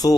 So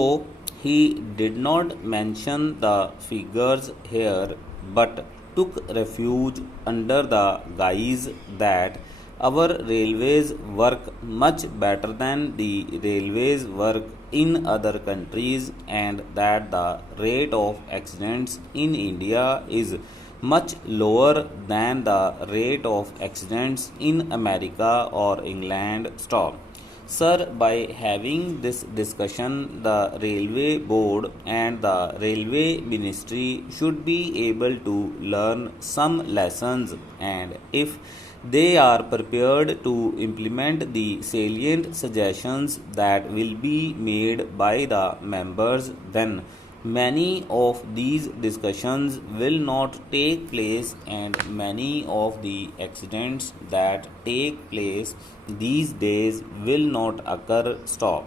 he did not mention the figures here, but took refuge under the guise that our railways work much better than the railways work in other countries, and that the rate of accidents in India is much lower than the rate of accidents in America or England. Stop. Sir, by having this discussion, the Railway Board and the Railway Ministry should be able to learn some lessons, and if they are prepared to implement the salient suggestions that will be made by the members, then many of these discussions will not take place, and many of the accidents that take place these days will not occur. Stop.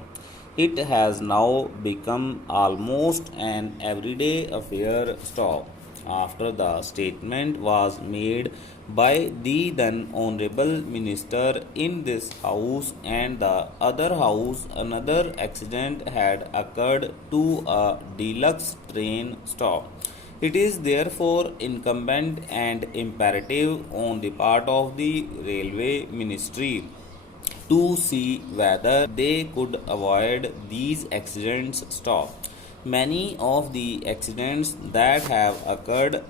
It has now become almost an everyday affair. Stop. After the statement was made by the then Honorable Minister in this House and the other House, another accident had occurred to a deluxe train. Stop. It is therefore incumbent and imperative on the part of the Railway Ministry to see whether they could avoid these accidents. Stop. Many of the accidents that have occurred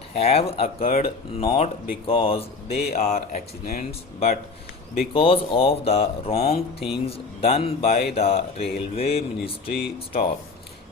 not because they are accidents, but because of the wrong things done by the railway ministry. Stop.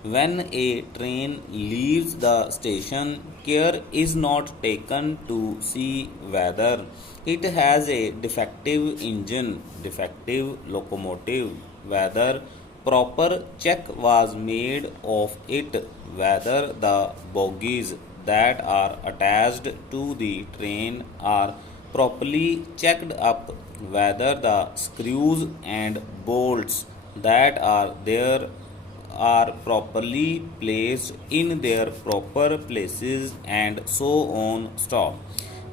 When a train leaves the station, care is not taken to see whether it has a defective engine, defective locomotive, whether proper check was made of it, whether the bogies that are attached to the train are properly checked up, whether the screws and bolts that are there are properly placed in their proper places, and so on. Stop.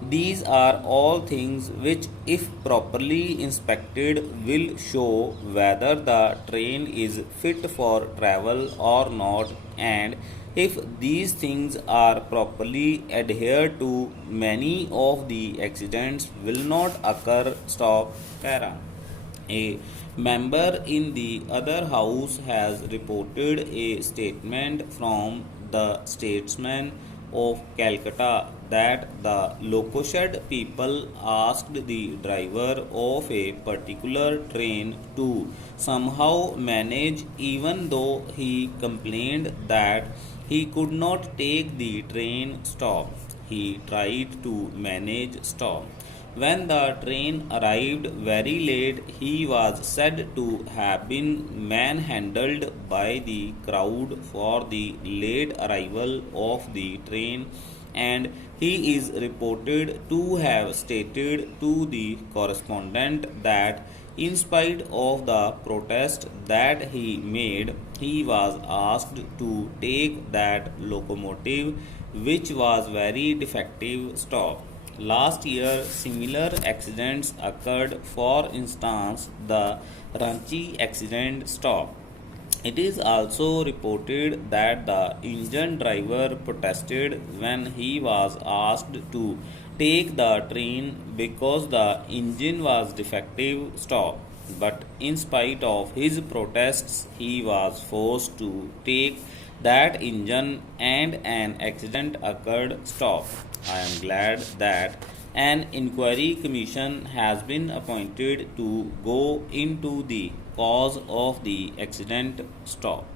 These are all things which, if properly inspected, will show whether the train is fit for travel or not, and if these things are properly adhered to, many of the accidents will not occur. Stop. Para. A member in the other house has reported a statement from the statesman of Calcutta that the Lokoshed people asked the driver of a particular train to somehow manage, even though he complained that he could not take the train. Stop. He tried to manage. Stop. When the train arrived very late, he was said to have been manhandled by the crowd for the late arrival of the train, and he is reported to have stated to the correspondent that in spite of the protest that he made, he was asked to take that locomotive, which was very defective. Stop. Last year, similar accidents occurred. For instance, the Ranchi accident. Stop. It is also reported that the engine driver protested when he was asked to take the train because the engine was defective. Stop. But in spite of his protests, he was forced to take that engine and an accident occurred. Stop. I am glad that an inquiry commission has been appointed to go into the cause of the accident. Stop.